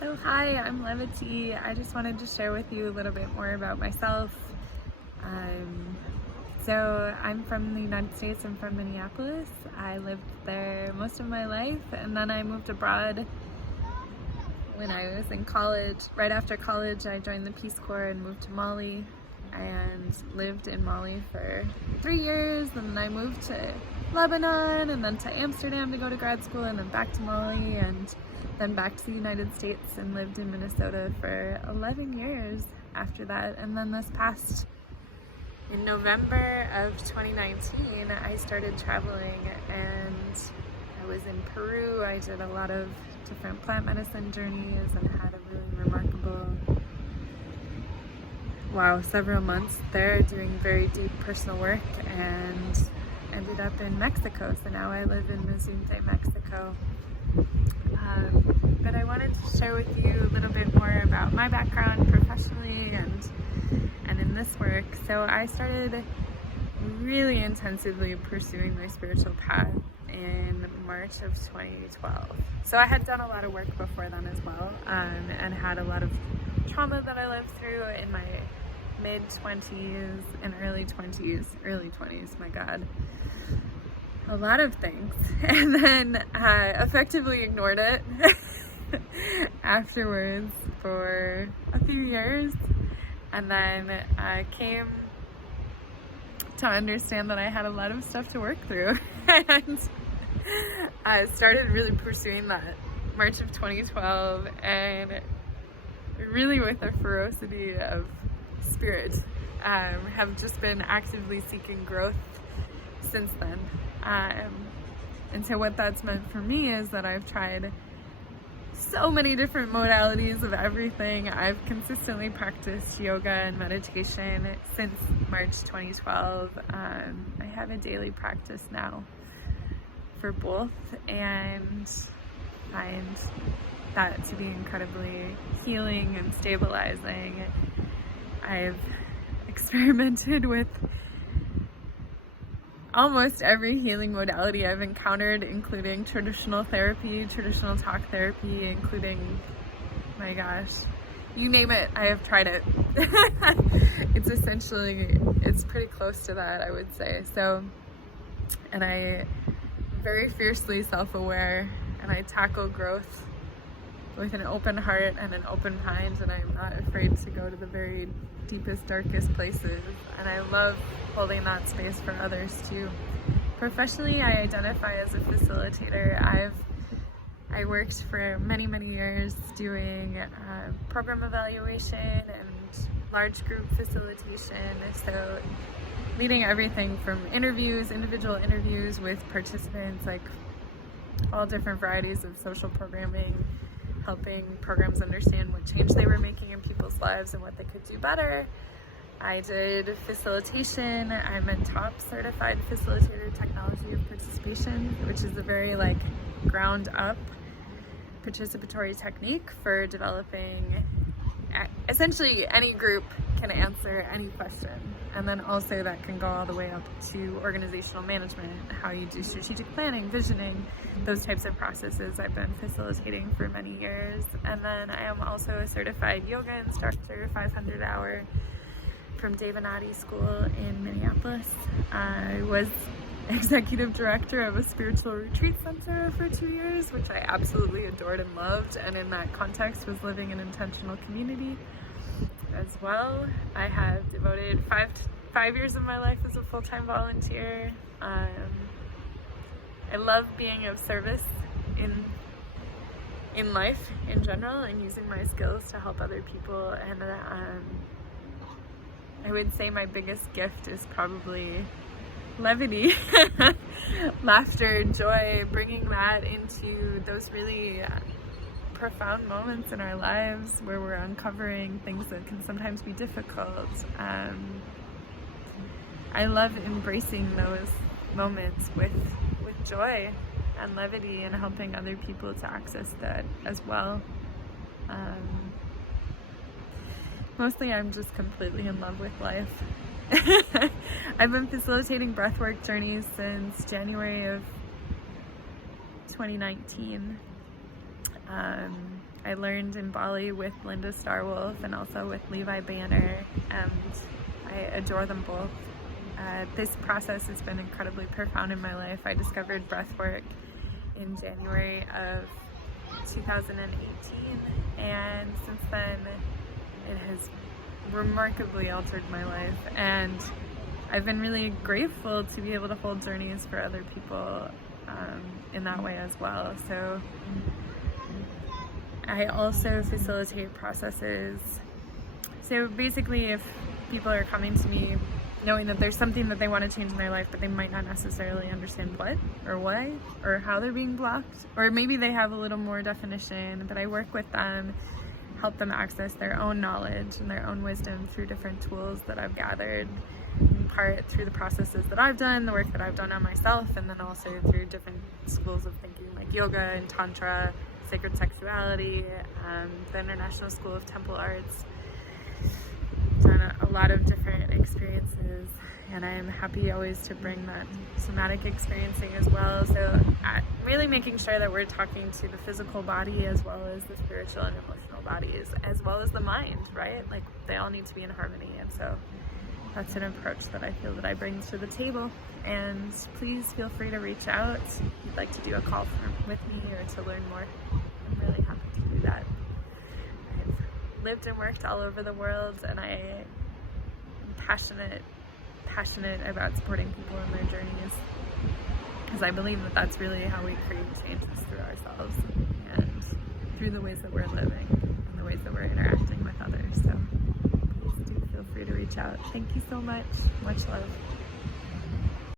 So hi, I'm Levitie. I just wanted to share with you a little bit more about myself. So I'm from the United States. I'm from Minneapolis. I lived there most of my life, and then I moved abroad when I was in college. Right after college, I joined the Peace Corps and moved to Mali and lived in Mali for 3 years, and then I moved to Lebanon and then to Amsterdam to go to grad school, and then back to Mali, and then back to the United States and lived in Minnesota for 11 years after that. And then in November of 2019, I started traveling, and I was in Peru. I did a lot of different plant medicine journeys and had a really remarkable, several months there doing very deep personal work, and ended up in Mexico. So now I live in Mazunte, Mexico. But I wanted to share with you a little bit more about my background professionally and in this work. So I started really intensively pursuing my spiritual path in March of 2012. So I had done a lot of work before then as well, and had a lot of trauma that I lived through in my mid-20s and early 20s, my God. A lot of things, and then effectively ignored it afterwards for a few years, and then I came to understand that I had a lot of stuff to work through, and I started really pursuing that March of 2012, and really with a ferocity of spirit, have just been actively seeking growth since then. And so what that's meant for me is that I've tried so many different modalities of everything. I've consistently practiced yoga and meditation since March 2012. I have a daily practice now for both, and find that to be incredibly healing and stabilizing. I've experimented with almost every healing modality I've encountered, including traditional therapy, traditional talk therapy, including, my gosh, you name it, I have tried it. It's pretty close to that, I would say. So, and I very fiercely self-aware, and I tackle growth with an open heart and an open mind, and I'm not afraid to go to the very deepest, darkest places, and I love holding that space for others too. Professionally, I identify as a facilitator. I worked for many years doing program evaluation and large group facilitation, so leading everything from individual interviews with participants, like all different varieties of social programming, helping programs understand what change they were making in people's lives and what they could do better. I did facilitation. I'm a top certified facilitator, technology of participation, which is a very ground up participatory technique for developing, essentially any group can answer any question. And then also that can go all the way up to organizational management, how you do strategic planning, visioning, those types of processes I've been facilitating for many years. And then I am also a certified yoga instructor, 500 hour from Devanati School in Minneapolis. I was executive director of a spiritual retreat center for 2 years, which I absolutely adored and loved. And in that context was living in intentional community as well. I have devoted five years of my life as a full-time volunteer. I love being of service in life in general, and using my skills to help other people. And I would say my biggest gift is probably levity, laughter, joy, bringing that into those really profound moments in our lives where we're uncovering things that can sometimes be difficult. I love embracing those moments with joy and levity, and helping other people to access that as well. Mostly I'm just completely in love with life. I've been facilitating breathwork journeys since January of 2019. I learned in Bali with Linda Starwolf and also with Levi Banner, and I adore them both. This process has been incredibly profound in my life. I discovered breathwork in January of 2018, and since then it has remarkably altered my life, and I've been really grateful to be able to hold journeys for other people in that way as well. So I also facilitate processes. So basically, if people are coming to me knowing that there's something that they want to change in their life, but they might not necessarily understand what or why or how they're being blocked, or maybe they have a little more definition, but I work with them, help them access their own knowledge and their own wisdom through different tools that I've gathered, in part through the processes that I've done, the work that I've done on myself, and then also through different schools of thinking like yoga and tantra, sacred sexuality, the International School of Temple Arts. Done a lot of different experiences, and I'm happy always to bring that somatic experiencing as well. So really making sure that we're talking to the physical body as well as the spiritual and emotional bodies, as well as the mind, right? Like they all need to be in harmony, and so that's an approach that I feel that I bring to the table. And please feel free to reach out if you'd like to do a call with me or to learn more. I'm really happy to do that. I've lived and worked all over the world, and I am passionate about supporting people in their journeys, because I believe that that's really how we create changes through ourselves and through the ways that we're living and the ways that we're interacting with others. So please do feel free to reach out. Thank you so much. Much love.